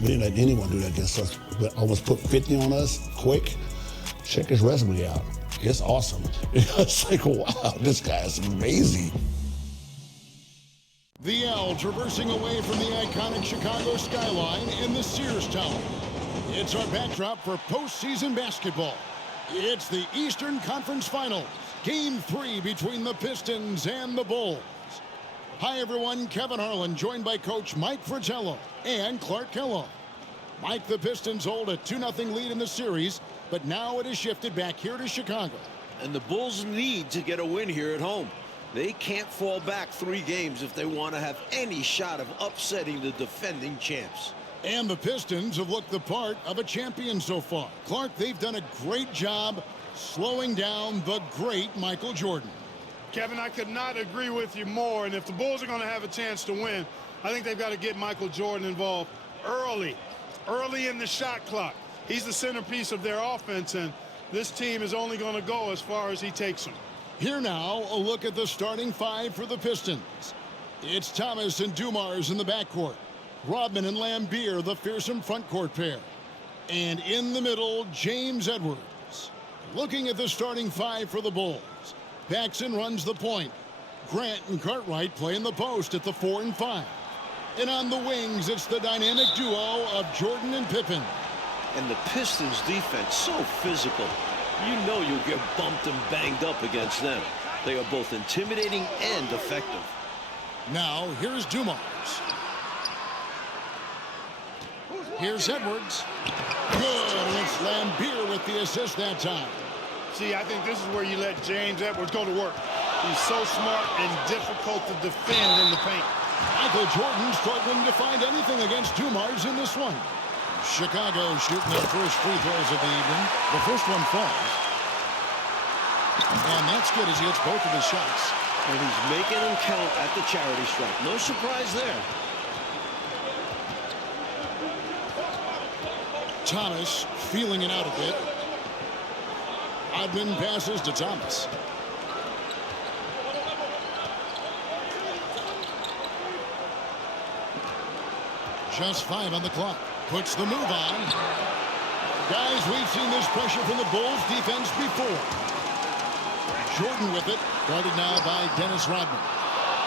We didn't let anyone do that against us. But almost put 50 on us quick. Check his resume out. It's awesome. It's like, wow, this guy is amazing. The L traversing away from the iconic Chicago skyline in the Sears Tower. It's our backdrop for postseason basketball. It's the Eastern Conference Finals, Game 3 between the Pistons and the Bulls. Hi everyone, Kevin Harlan joined by Coach Mike Fratello and Clark Kellogg. Mike, the Pistons hold a 2-0 lead in the series, but now it has shifted back here to Chicago. And the Bulls need to get a win here at home. They can't fall back 3 games if they want to have any shot of upsetting the defending champs. And the Pistons have looked the part of a champion so far. Clark, they've done a great job slowing down the great Michael Jordan. Kevin, I could not agree with you more. And if the Bulls are going to have a chance to win, I think they've got to get Michael Jordan involved early in the shot clock. He's the centerpiece of their offense, and this team is only going to go as far as he takes them. Here now, a look at the starting 5 for the Pistons. It's Thomas and Dumars in the backcourt. Rodman and Lambeer, the fearsome frontcourt pair. And in the middle, James Edwards. Looking at the starting 5 for the Bulls. Paxson runs the point. Grant and Cartwright play in the post at the 4 and 5. And on the wings, it's the dynamic duo of Jordan and Pippen. And the Pistons defense, so physical. You know you'll get bumped and banged up against them. They are both intimidating and effective. Now, here's Dumars. Here's Edwards. Good, and it's Lambeer with the assist that time. See, I think this is where you let James Edwards go to work. He's so smart and difficult to defend in the paint. Michael Jordan struggling to find anything against Dumars in this one. Chicago shooting their first free throws of the evening. The first one falls. And that's good as he hits both of his shots. And he's making them count at the charity stripe. No surprise there. Thomas feeling it out a bit. Rodman passes to Thomas. Just 5 on the clock. Puts the move on. Guys, we've seen this pressure from the Bulls defense before. Jordan with it. Guarded now by Dennis Rodman.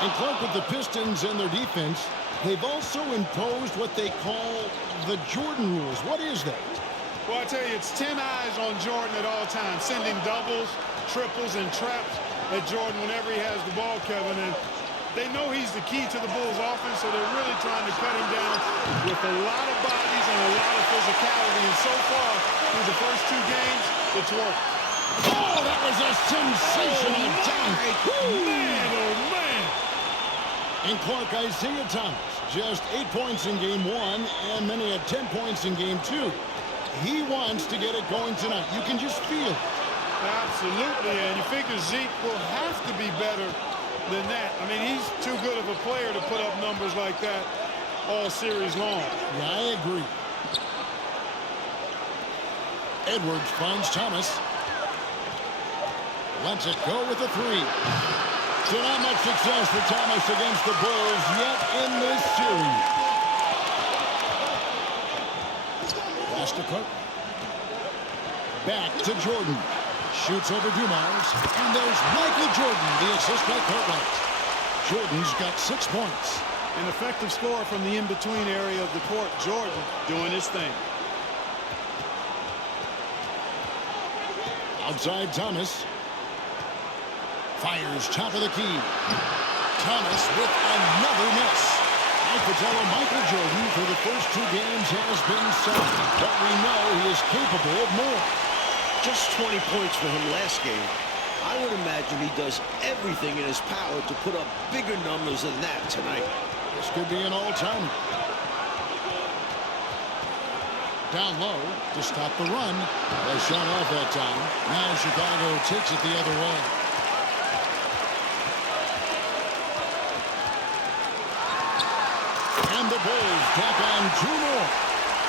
And Clark, with the Pistons and their defense, they've also imposed what they call the Jordan rules. What is that? Well, I tell you, it's 10 eyes on Jordan at all times, sending doubles, triples, and traps at Jordan whenever he has the ball, Kevin. And they know he's the key to the Bulls' offense, so they're really trying to cut him down with a lot of bodies and a lot of physicality. And so far, through the first 2 games, it's worked. Oh, that was a sensational dunk. Man, oh, man. And Clark, Isaiah Thomas, just 8 points in game 1, and many had 10 points in game 2. He wants to get it going tonight. You can just feel it. Absolutely, and you figure Zeke will have to be better than that. I mean, he's too good of a player to put up numbers like that all series long. Yeah, I agree. Edwards finds Thomas. Lets it go with a 3. So not much success for Thomas against the Bulls yet in this series. Pass to Cartwright. Back to Jordan. Shoots over Dumars. And there's Michael Jordan, the assist by Cartwright. Jordan's got 6 points. An effective scorer from the in-between area of the court. Jordan doing his thing. Outside Thomas. Fires top of the key. Thomas with another miss. Mike Fratello, Michael Jordan for the first 2 games has been solid, but we know he is capable of more. Just 20 points for him last game. I would imagine he does everything in his power to put up bigger numbers than that tonight. This could be an all-timer. Down low to stop the run. They shot off that time. Now Chicago takes it the other way. And the Bulls tack on 2 more.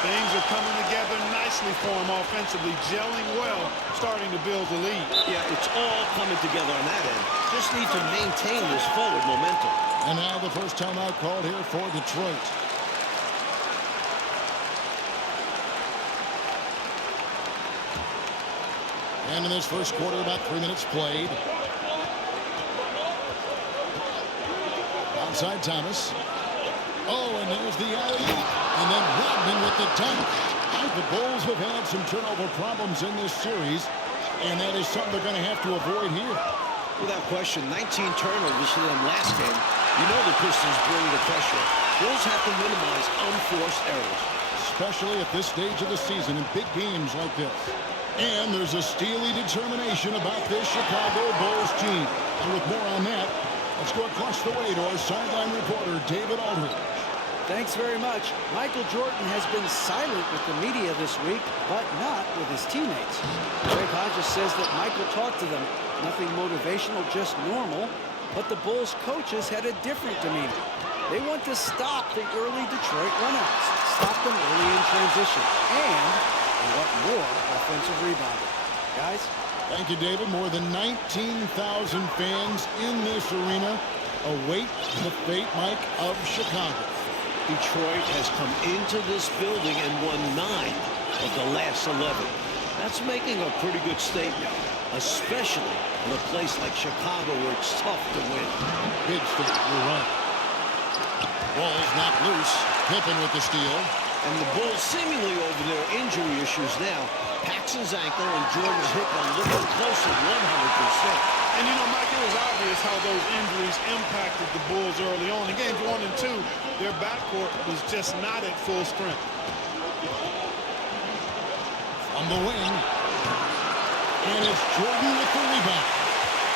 Things are coming together nicely for him offensively, gelling well, starting to build the lead. Yeah, it's all coming together on that end. Just need to maintain this forward momentum. And now the first timeout called here for Detroit. And in this first quarter, about 3 minutes played. Outside Thomas. Oh, and there's the alley-oop. And then Rodman with the dunk. The Bulls have had some turnover problems in this series, and that is something they're going to have to avoid here. Without question, 19 turnovers for them last game. You know the Pistons bring the pressure. Bulls have to minimize unforced errors. Especially at this stage of the season in big games like this. And there's a steely determination about this Chicago Bulls team. And with more on that, let's go across the way to our sideline reporter, David Aldridge. Thanks very much. Michael Jordan has been silent with the media this week, but not with his teammates. Greg Hodges says that Michael talked to them. Nothing motivational, just normal. But the Bulls coaches had a different demeanor. They want to stop the early Detroit runouts, stop them early in transition, and they want more offensive rebounding. Guys? Thank you, David. More than 19,000 fans in this arena await the fate, Mike, of Chicago. Detroit has come into this building and won 9 of the last 11. That's making a pretty good statement, especially in a place like Chicago where it's tough to win. Big state, you're right. Ball's knocked loose. Pippen with the steal. And the Bulls seemingly over their injury issues now. Paxson's ankle and Jordan's hip are looking close to 100%. And, you know, Mike, it was obvious how those injuries impacted the Bulls early on. In games 1 and 2, their backcourt was just not at full strength. On the wing. And it's Jordan with the rebound.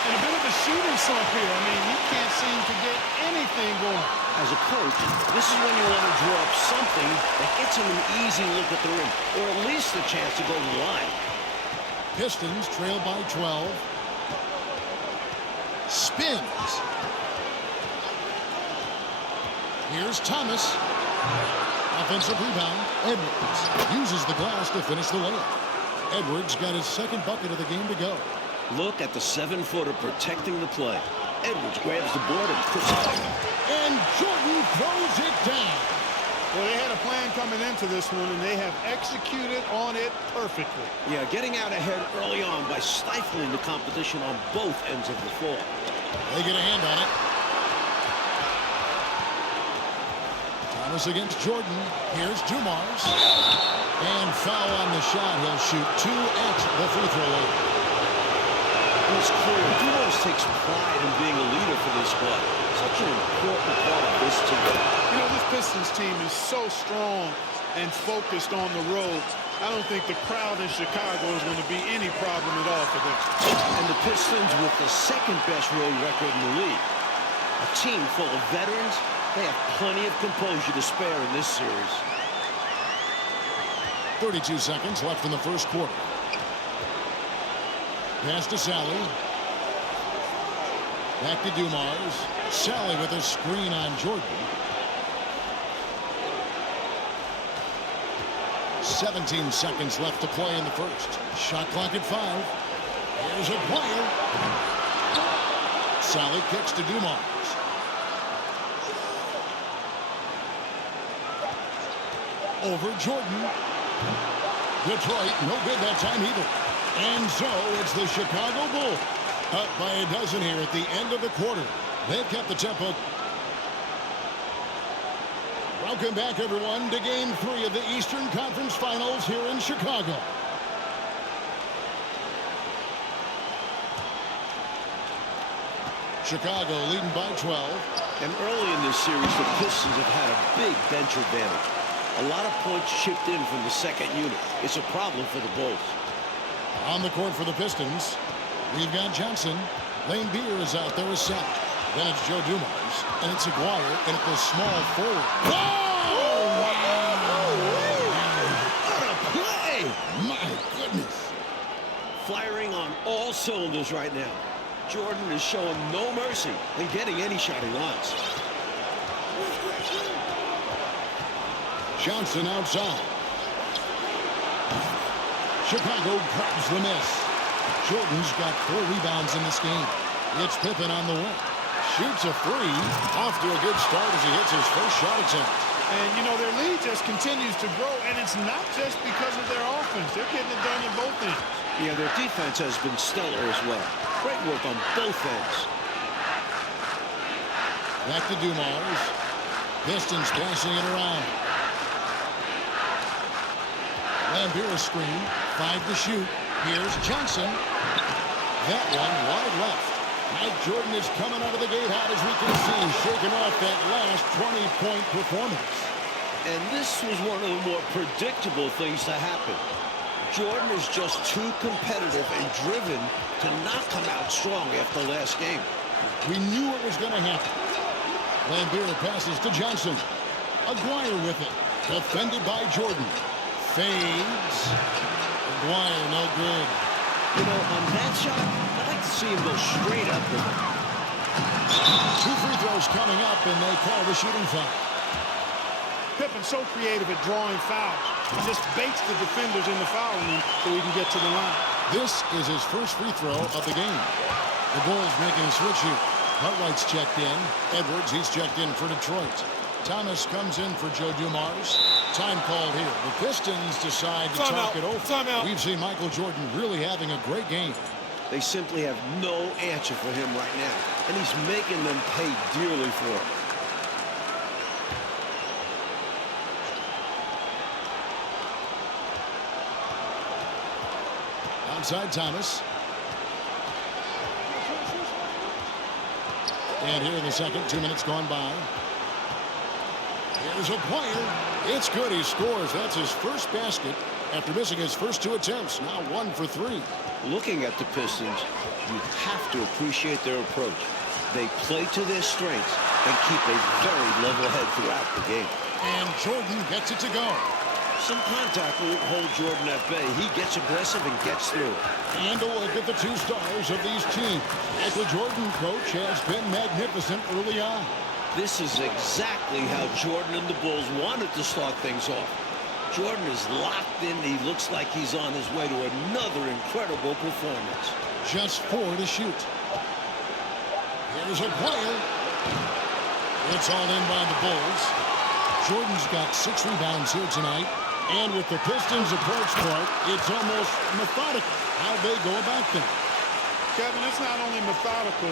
And a bit of a shooting slump here. I mean, he can't seem to get anything going. As a coach, this is when you want to draw up something that gets him an easy look at the rim, or at least a chance to go to the line. Pistons trail by 12. Spins. Here's Thomas. Offensive rebound. Edwards uses the glass to finish the layup. Edwards got his second bucket of the game to go. Look at the 7-footer protecting the play. Edwards grabs the board and puts it back. And Jordan throws it down. Well, they had a plan coming into this one, and they have executed on it perfectly. Yeah, getting out ahead early on by stifling the competition on both ends of the floor. They get a hand on it. Thomas against Jordan. Here's Dumars. And foul on the shot. He'll shoot 2 at the free throw line. It's clear Dumars takes pride in being a leader for this squad. Such an important part of this team. You know, this Pistons team is so strong and focused on the road. I don't think the crowd in Chicago is going to be any problem at all for them. And the Pistons with the second-best road record in the league. A team full of veterans, they have plenty of composure to spare in this series. 32 seconds left in the first quarter. Pass to Sally. Back to Dumars. Sally with a screen on Jordan. 17 seconds left to play in the first. Shot clock at 5. Here's a player. Sally kicks to Dumars. Over Jordan. Detroit, no good that time either. And so it's the Chicago Bulls up by a dozen here at the end of the quarter. They've kept the tempo. Welcome back, everyone, to Game 3 of the Eastern Conference Finals here in Chicago. Chicago leading by 12. And early in this series, the Pistons have had a big bench advantage. A lot of points chipped in from the second unit. It's a problem for the Bulls. On the court for the Pistons, we've got Johnson. Lane Beer is out there with Seth. Then it's Joe Dumars. And it's Aguirre. And it's the small forward. Oh! What a play! My goodness. Firing on all cylinders right now. Jordan is showing no mercy in getting any shot he wants. Johnson outside. Chicago grabs the miss. Jordan's got 4 rebounds in this game. It's Pippen on the wing. Shoots a 3. Off to a good start as he hits his first shot attempt. And, you know, their lead just continues to grow, and it's not just because of their offense. They're getting it done in both ends. Yeah, their defense has been stellar as well. Great work on both ends. Back to Dumars. Pistons passing it around. Lambier screen. 5 to shoot. Here's Johnson. That one wide left. Mike Jordan is coming out of the gate hot, as we can see, shaking off that last 20-point performance. And this was one of the more predictable things to happen. Jordan is just too competitive and driven to not come out strong after last game. We knew it was going to happen. Lambier passes to Johnson. Aguirre with it. Defended by Jordan. Fades. Aguirre, no good. You know, on that shot, I'd like to see him go straight up with it. 2 free throws coming up, and they call the shooting foul. Pippen's so creative at drawing fouls. He just baits the defenders in the foul line so he can get to the line. This is his first free throw of the game. The Bulls making a switch here. Cartwright's checked in. Edwards, he's checked in for Detroit. Thomas comes in for Joe Dumars. Time called here. The Pistons decide to talk it over. We've seen Michael Jordan really having a great game. They simply have no answer for him right now, and he's making them pay dearly for it. Outside Thomas. And here in the second, 2 minutes gone by. Here's Aguirre. It's good. He scores. That's his first basket after missing his first 2 attempts. Now 1 for 3. Looking at the Pistons, you have to appreciate their approach. They play to their strengths and keep a very level head throughout the game. And Jordan gets it to go. Some contact won't hold Jordan at bay. He gets aggressive and gets through. And a look at the 2 stars of these teams. Michael Jordan, coach, has been magnificent early on. This is exactly how Jordan and the Bulls wanted to start things off. Jordan is locked in. He looks like he's on his way to another incredible performance. Just 4 to shoot. Here's Aguirre. It's all in by the Bulls. Jordan's got 6 rebounds here tonight. And with the Pistons' approach part, it's almost methodical how they go about things. Kevin, it's not only methodical,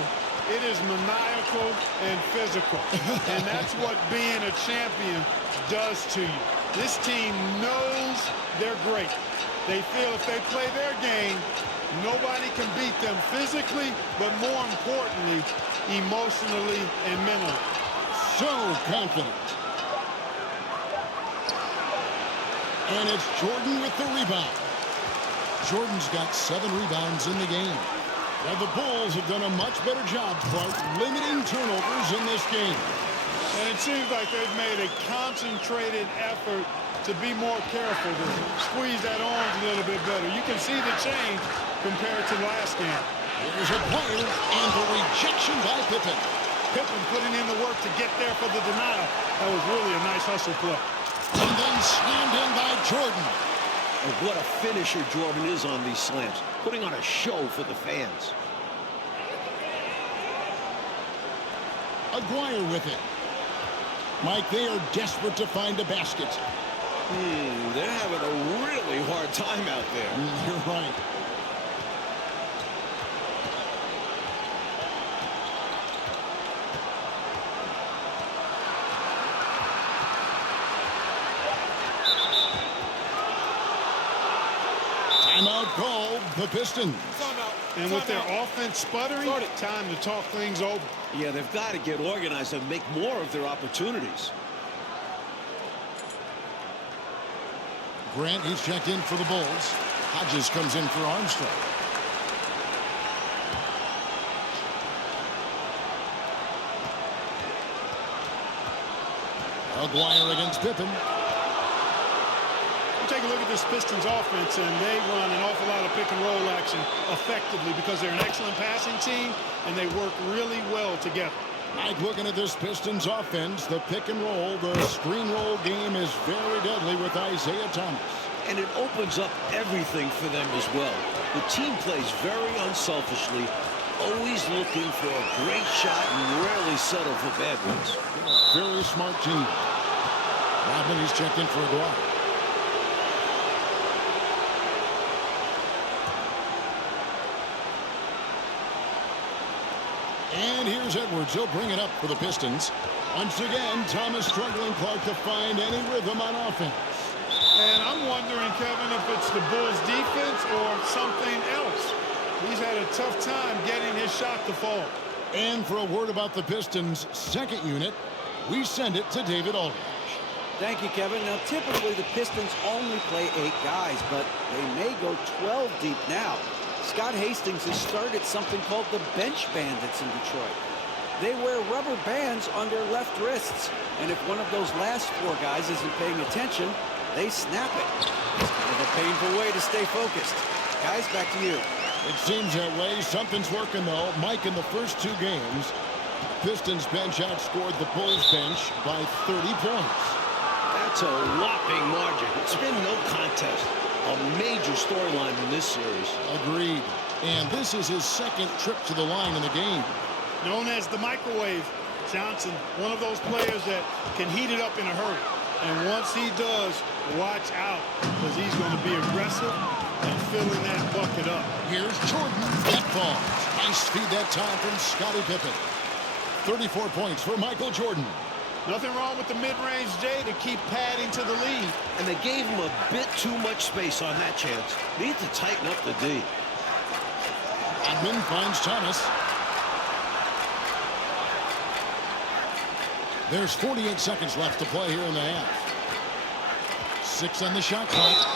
it is maniacal and physical. And that's what being a champion does to you. This team knows they're great. They feel if they play their game, nobody can beat them physically, but more importantly, emotionally and mentally. So confident. And it's Jordan with the rebound. Jordan's got 7 rebounds in the game. Now the Bulls have done a much better job, Clark, limiting turnovers in this game. And it seems like they've made a concentrated effort to be more careful, to squeeze that orange a little bit better. You can see the change compared to last game. Here's a player, and the rejection by Pippen. Pippen putting in the work to get there for the denial. That was really a nice hustle play. And then slammed in by Jordan. And what a finisher Jordan is on these slams, putting on a show for the fans. Aguirre with it. Mike, they are desperate to find a basket. They're having a really hard time out there. You're right. Timeout called the Pistons. And with their offense sputtering, time to talk things over. Yeah, they've got to get organized and make more of their opportunities. Grant, he's checked in for the Bulls. Hodges comes in for Armstrong. Aguirre against Pippen. Take a look at this Pistons offense, and they run an awful lot of pick-and-roll action effectively because they're an excellent passing team, and they work really well together. Mike, looking at this Pistons offense, the pick-and-roll, the screen roll game is very deadly with Isaiah Thomas. And it opens up everything for them as well. The team plays very unselfishly, always looking for a great shot and rarely settle for bad ones. Very smart team. Rodman, he's checked in for Aguirre. And here's Edwards. He'll bring it up for the Pistons. Once again, Thomas struggling, Clark, to find any rhythm on offense. And I'm wondering, Kevin, if it's the Bulls' defense or something else. He's had a tough time getting his shot to fall. And for a word about the Pistons' second unit, we send it to David Aldridge. Thank you, Kevin. Now, typically the Pistons only play 8 guys, but they may go 12 deep now. Scott Hastings has started something called the Bench Bandits in Detroit. They wear rubber bands on their left wrists, and if one of those last 4 guys isn't paying attention, they snap it. It's kind of a painful way to stay focused. Guys, back to you. It seems that way. Something's working, though. Mike, in the first 2 games, Pistons bench outscored the Bulls bench by 30 points. That's a whopping margin. It's been no contest. A major storyline in this series. Agreed. And this is his second trip to the line in the game. Known as the microwave, Johnson, one of those players that can heat it up in a hurry. And once he does, watch out, because he's going to be aggressive and filling that bucket up. Here's Jordan. That falls. Nice feed that time from Scottie Pippen. 34 points for Michael Jordan. Nothing wrong with the mid-range J to keep padding to the lead. And they gave him a bit too much space on that chance. Need to tighten up the D. Rodman finds Thomas. There's 48 seconds left to play here in the half. 6 on the shot clock.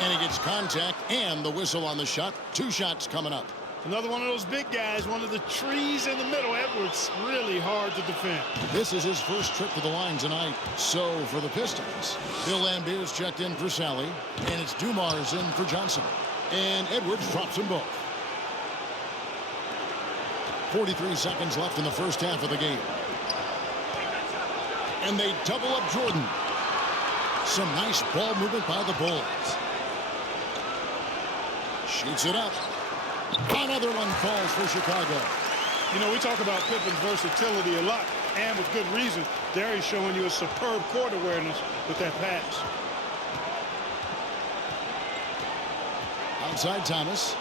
And he gets contact and the whistle on the shot. 2 shots coming up. Another one of those big guys, one of the trees in the middle. Edwards, really hard to defend. This is his first trip to the line tonight. So for the Pistons, Bill Laimbeer's checked in for Sally, and it's Dumars in for Johnson. And Edwards drops them both. 43 seconds left in the first half of the game. And they double up Jordan. Some nice ball movement by the Bulls. Shoots it up. Another one falls for Chicago. You know, we talk about Pippen's versatility a lot, and with good reason. There he's showing you a superb court awareness with that pass. Outside Thomas.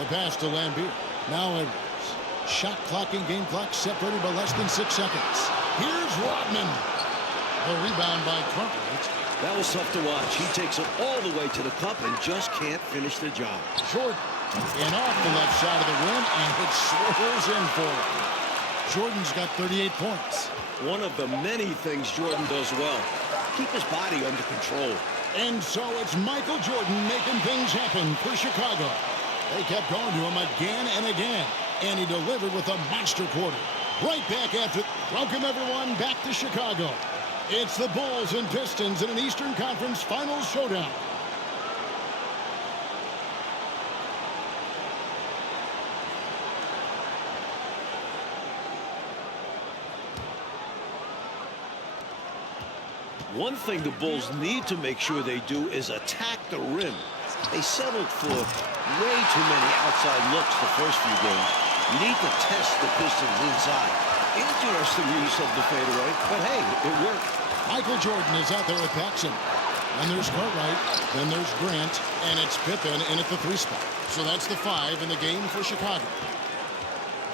The pass to Laimbeer. Now Edwards. Shot clock and game clock separated by less than 6 seconds. Here's Rodman. The rebound by Cartwright. That was tough to watch. He takes it all the way to the cup and just can't finish the job. Jordan. And off the left side of the rim, and it swirls in for him. Jordan's got 38 points. One of the many things Jordan does well. Keep his body under control. And so it's Michael Jordan making things happen for Chicago. They kept going to him again and again, and he delivered with a monster quarter. Right back after. Welcome, everyone, back to Chicago. It's the Bulls and Pistons in an Eastern Conference Finals showdown. One thing the Bulls need to make sure they do is attack the rim. They settled for way too many outside looks the first few games. Need to test the Pistons inside. Interesting use of the fadeaway, but hey, it worked. Michael Jordan is out there with Paxson. And there's Cartwright, then there's Grant, and it's Pippen in at the 3 spot. So that's the 5 in the game for Chicago.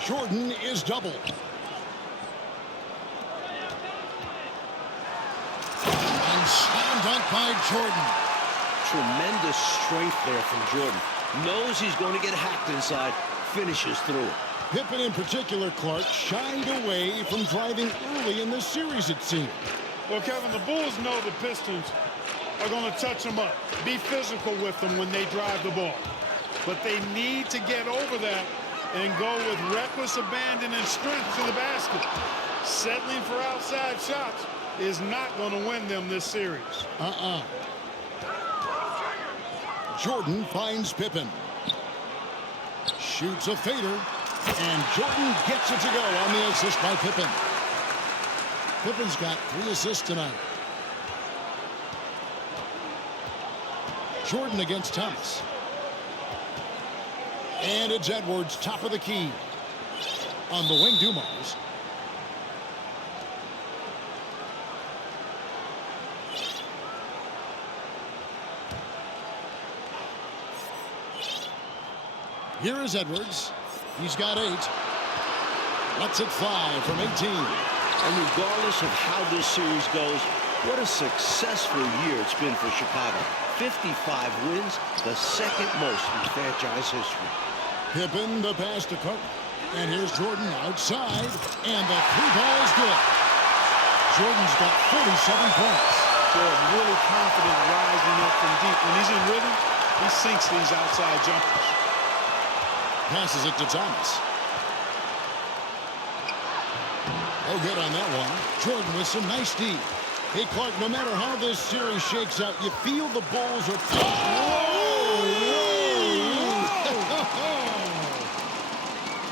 Jordan is doubled. And slam dunk by Jordan. Tremendous strength there from Jordan. Knows he's going to get hacked inside, finishes through it. Pippen in particular, Clark, shied away from driving early in this series, it seemed. Well, Kevin, the Bulls know the Pistons are going to touch them up, be physical with them when they drive the ball. But they need to get over that and go with reckless abandon and strength to the basket. Settling for outside shots is not going to win them this series. Jordan finds Pippen. Shoots a fader. And Jordan gets it to go on the assist by Pippen. Pippen's got 3 assists tonight. Jordan against Thomas. And it's Edwards, top of the key. On the wing, Dumars. Here is Edwards. He's got 8. Lets it fly from 18. And regardless of how this series goes, what a successful year it's been for Chicago. 55 wins, the second most in franchise history. Pippen, the pass to Carter. And here's Jordan outside, and the 3-ball is good. Jordan's got 47 points. Jordan really confident rising up from deep. When he's in rhythm, he sinks these outside jumpers. Passes it to Thomas. Oh, good on that one. Jordan with some nice D. Hey, Clark, no matter how this series shakes out, you feel the Bulls are...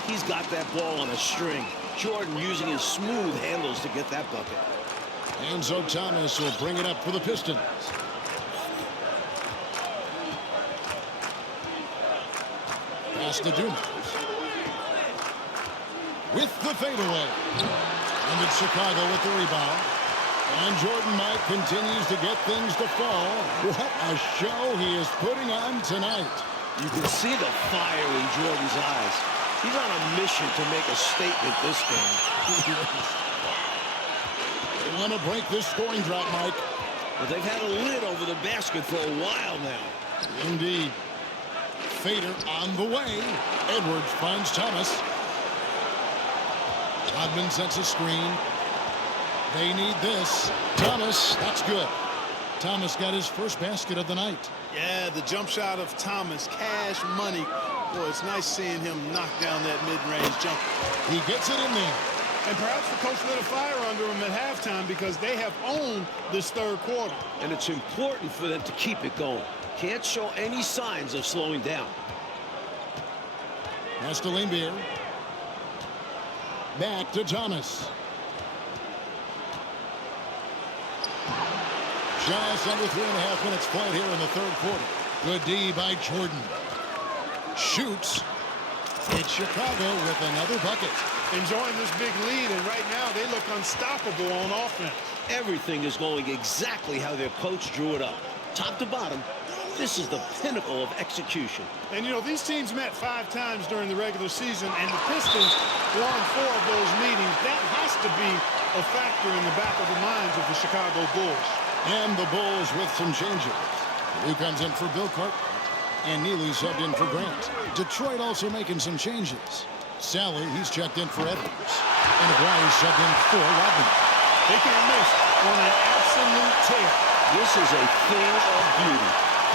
He's got that ball on a string. Jordan using his smooth handles to get that bucket. And so Thomas will bring it up for the Pistons. Pass to Dumas. With the fadeaway. And it's Chicago with the rebound. And Jordan Mike continues to get things to fall. What a show he is putting on tonight. You can see the fire in Jordan's eyes. He's on a mission to make a statement this game. They want to break this scoring drought, Mike. But they've had a lid over the basket for a while now. Indeed. Fader on the way. Edwards finds Thomas. Rodman sets a screen. They need this. Thomas, that's good. Thomas got his first basket of the night. Yeah, the jump shot of Thomas, cash money. Boy, it's nice seeing him knock down that mid-range jumper. He gets it in there. And perhaps the coach lit a fire under him at halftime because they have owned this third quarter. And it's important for them to keep it going. Can't show any signs of slowing down. Pass to Laimbeer. Back to Thomas. Just under 3.5 minutes played here in the third quarter. Good D by Jordan. Shoots. It's Chicago with another bucket. Enjoying this big lead, and right now they look unstoppable on offense. Everything is going exactly how their coach drew it up. Top to bottom, this is the pinnacle of execution. And, you know, these teams met 5 times during the regular season, and the Pistons won 4 of those meetings. That has to be a factor in the back of the minds of the Chicago Bulls. And the Bulls with some changes. Who comes in for Bill Carter? And Neely subbed in for Grant. Detroit also making some changes. Sally, he's checked in for Edwards. And Aguirre subbed in for Rodman. They can't miss on an absolute tear. This is a thing of beauty.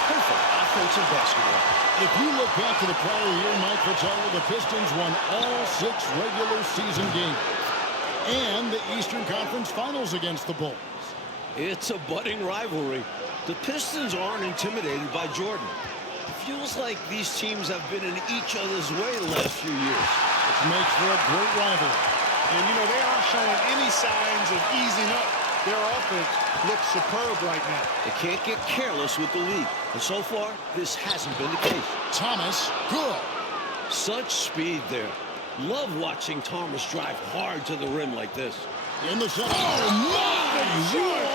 Perfect offensive basketball. If you look back to the prior year, Mike Fratello, the Pistons won all 6 regular season games. And the Eastern Conference Finals against the Bulls. It's a budding rivalry. The Pistons aren't intimidated by Jordan. It feels like these teams have been in each other's way the last few years. Which makes for a great rivalry. And, you know, they aren't showing any signs of easing up. Their offense looks superb right now. They can't get careless with the lead. And so far, this hasn't been the case. Thomas, good. Such speed there. Love watching Thomas drive hard to the rim like this. In the center. Oh, my! Wow!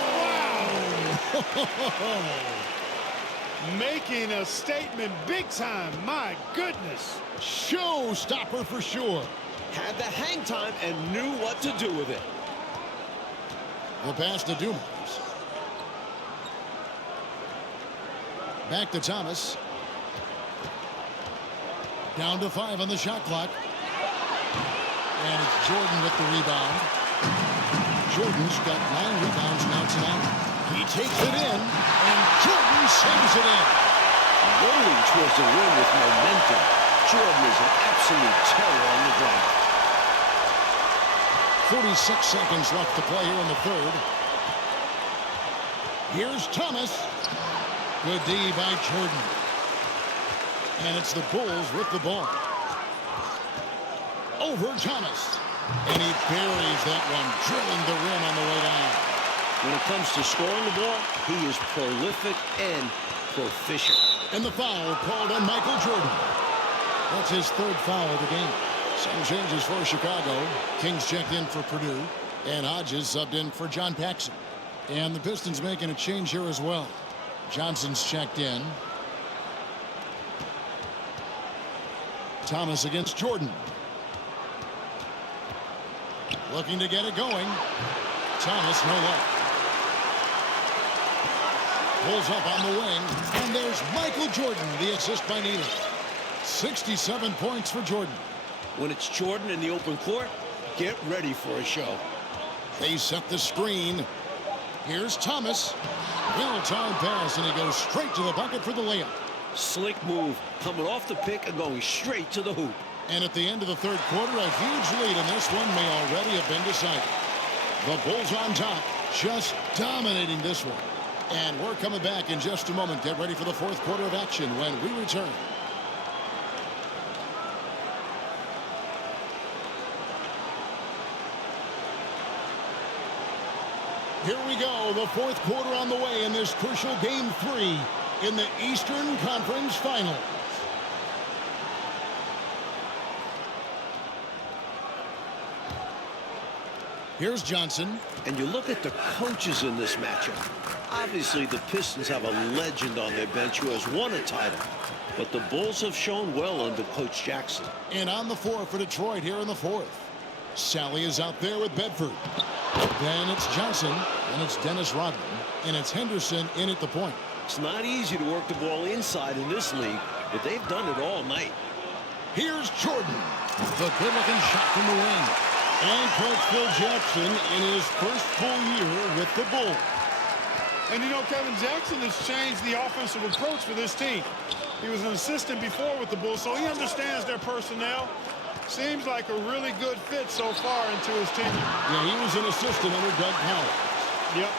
Making a statement big time. My goodness. Showstopper for sure. Had the hang time and knew what to do with it. The pass to Dumas. Back to Thomas. Down to 5 on the shot clock. And it's Jordan with the rebound. Jordan's got 9 rebounds now tonight. He takes it in, and Jordan saves it in. Rolling towards the rim with momentum. Jordan is an absolute terror on the ground. 46 seconds left to play here in the third. Here's Thomas. Good D by Jordan. And it's the Bulls with the ball. Over Thomas. And he buries that one, drilling the rim on the way down. When it comes to scoring the ball, he is prolific and proficient. And the foul called on Michael Jordan. That's his 3rd foul of the game. Some changes for Chicago. Kings checked in for Purdue. And Hodges subbed in for John Paxson. And the Pistons making a change here as well. Johnson's checked in. Thomas against Jordan. Looking to get it going. Thomas, no luck. Pulls up on the wing, and there's Michael Jordan, the assist by Neely. 67 points for Jordan. When it's Jordan in the open court, get ready for a show. They set the screen. Here's Thomas. Well-timed pass, and he goes straight to the bucket for the layup. Slick move, coming off the pick and going straight to the hoop. And at the end of the third quarter, a huge lead in this one may already have been decided. The Bulls on top, just dominating this one. And we're coming back in just a moment. Get ready for the fourth quarter of action when we return. Here we go, the fourth quarter on the way in this crucial Game 3 in the Eastern Conference Finals. Here's Johnson. And you look at the coaches in this matchup. Obviously, the Pistons have a legend on their bench who has won a title. But the Bulls have shown well under Coach Jackson. And on the floor for Detroit here in the fourth. Sally is out there with Bedford. Then it's Johnson, and it's Dennis Rodman, and it's Henderson in at the point. It's not easy to work the ball inside in this league, but they've done it all night. Here's Jordan. The good-looking shot from the wing. And Coach Phil Jackson in his first full year with the Bulls. And you know, Kevin Jackson has changed the offensive approach for this team. He was an assistant before with the Bulls, so he understands their personnel. Seems like a really good fit so far into his tenure. Yeah, he was an assistant under Doug Powell. Yep.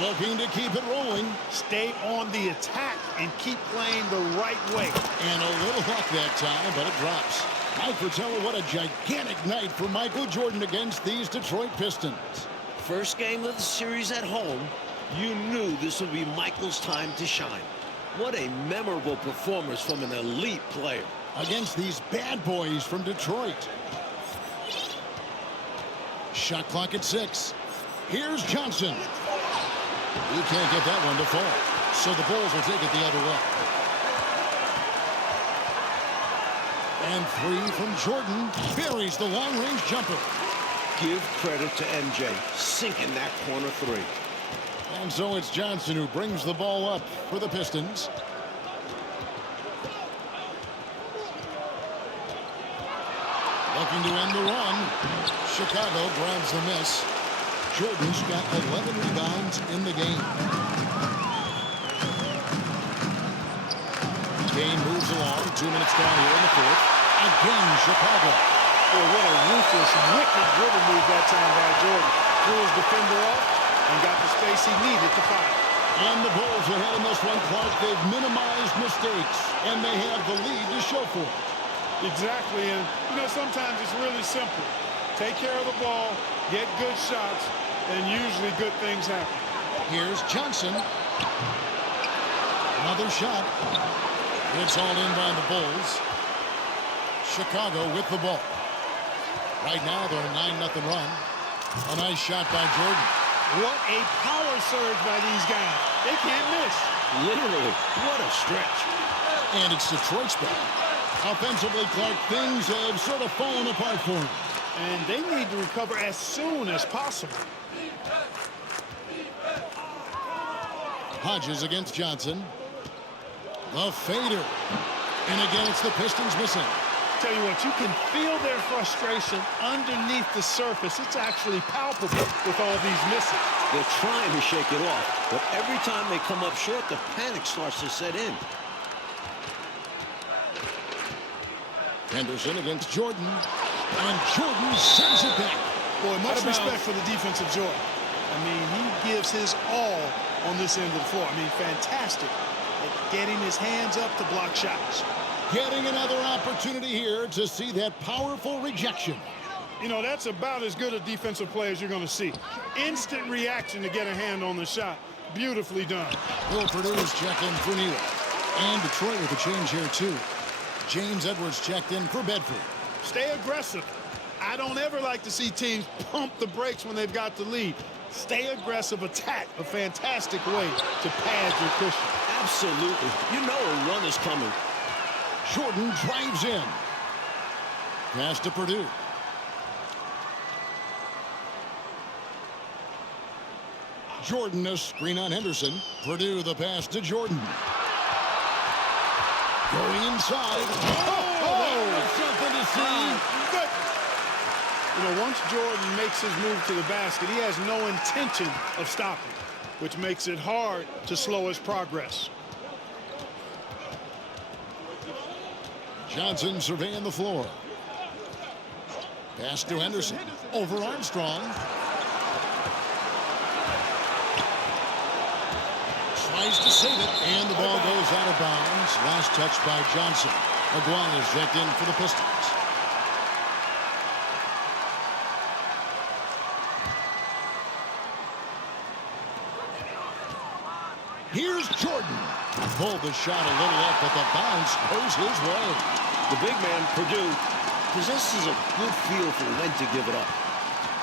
Looking to keep it rolling. Stay on the attack and keep playing the right way. And a little luck that time, but it drops. Mike Fratello, what a gigantic night for Michael Jordan against these Detroit Pistons. First game of the series at home, you knew this would be Michael's time to shine. What a memorable performance from an elite player. Against these bad boys from Detroit. Shot clock at 6. Here's Johnson. He can't get that one to fall. So the Bulls will take it the other way. And 3 from Jordan. Buries the long-range jumper. Give credit to MJ, sinking that corner 3. And so it's Johnson who brings the ball up for the Pistons. Looking to end the run. Chicago grabs the miss. Jordan's got 11 rebounds in the game. Game moves along. 2 minutes gone here in the fourth. Again, Chicago. Oh, what a ruthless, wicked dribble move that time by Jordan. Threw his defender off and got the space he needed to fire. And the Bulls ahead in this one, Clark. They've minimized mistakes, and they have the lead to show for it. Exactly, and you know, sometimes it's really simple. Take care of the ball, get good shots, and usually good things happen. Here's Johnson. Another shot. It's all in by the Bulls. Chicago with the ball. Right now they're a 9-0 run. A nice shot by Jordan. What a power surge by these guys. They can't miss. Literally, what a stretch. And it's Detroit's ball. Offensively, Clark, things have sort of fallen apart for him. And they need to recover as soon as possible. Hodges against Johnson. The fader. And again, it's the Pistons missing. Tell you what, you can feel their frustration underneath the surface. It's actually palpable with all these misses. They're trying to shake it off, but every time they come up short, the panic starts to set in. Henderson against Jordan. And Jordan sends it back. Boy, much respect for the defense of Jordan. I mean, he gives his all on this end of the floor. I mean, fantastic at getting his hands up to block shots. Getting another opportunity here to see that powerful rejection. You know, that's about as good a defensive play as you're going to see. Instant reaction to get a hand on the shot. Beautifully done. Will Purdue's checked in for Neely. And Detroit with a change here, too. James Edwards checked in for Bedford. Stay aggressive. I don't ever like to see teams pump the brakes when they've got the lead. Stay aggressive, attack. A fantastic way to pad your cushion. Absolutely. You know a run is coming. Jordan drives in. Pass to Purdue. Jordan, a screen on Henderson. Purdue, the pass to Jordan. Going inside. That's something to see. You know, once Jordan makes his move to the basket, he has no intention of stopping, which makes it hard to slow his progress. Johnson surveying the floor. Pass to Henderson. Over Armstrong. Tries to save it, and the ball goes out of bounds. Last touch by Johnson. Aguirre is checked in for the Pistons. Here's Jordan. Pulled the shot a little up, but the bounce goes his way. The big man, Purdue, possesses a good feel for when to give it up.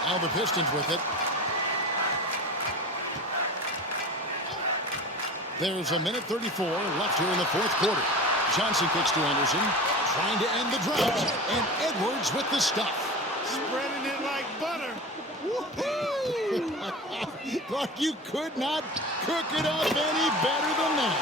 Now the Pistons with it. There's a minute 34 left here in the fourth quarter. Johnson kicks to Anderson, trying to end the drought, and Edwards with the stuff. Spreading it like butter. Like you could not cook it up any better than that.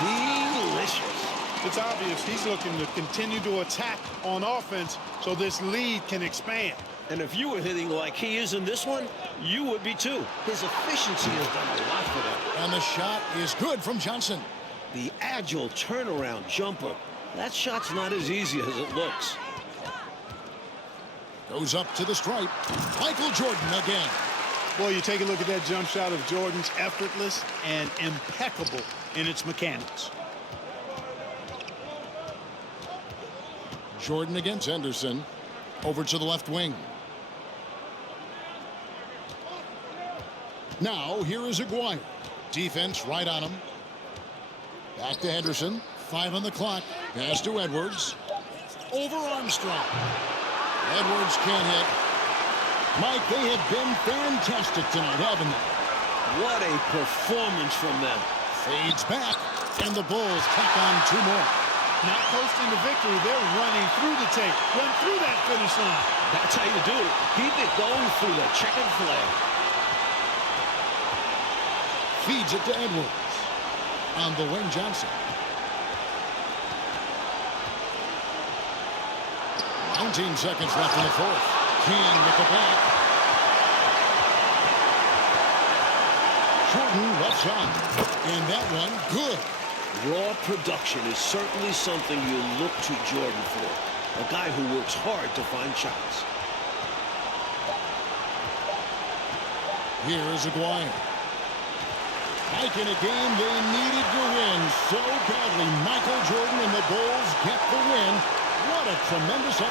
Yeah. Delicious. It's obvious he's looking to continue to attack on offense so this lead can expand. And if you were hitting like he is in this one, you would be too. His efficiency has done a lot for them. And the shot is good from Johnson. The agile turnaround jumper. That shot's not as easy as it looks. Goes up to the stripe. Michael Jordan again. Boy, you take a look at that jump shot of Jordan's, effortless and impeccable in its mechanics. Jordan against Henderson. Over to the left wing. Now, here is Aguirre. Defense right on him. Back to Henderson. 5 on the clock. Pass to Edwards. Over Armstrong. Edwards can't hit. Mike, they have been fantastic tonight, haven't they? What a performance from them. Fades back, and the Bulls tack on 2 more. Not coasting to victory, they're running through the tape. Run through that finish line. That's how you do it. Keep it going through the checkered flag. Feeds it to Edwards. On the wing, Johnson. 19 seconds left in the fourth. King with the back. Jordan left side. And that one, good. Raw production is certainly something you look to Jordan for. A guy who works hard to find shots. Here is Aguirre. Mike, in a game they needed to win so badly. Michael Jordan and the Bulls get the win. What a tremendous...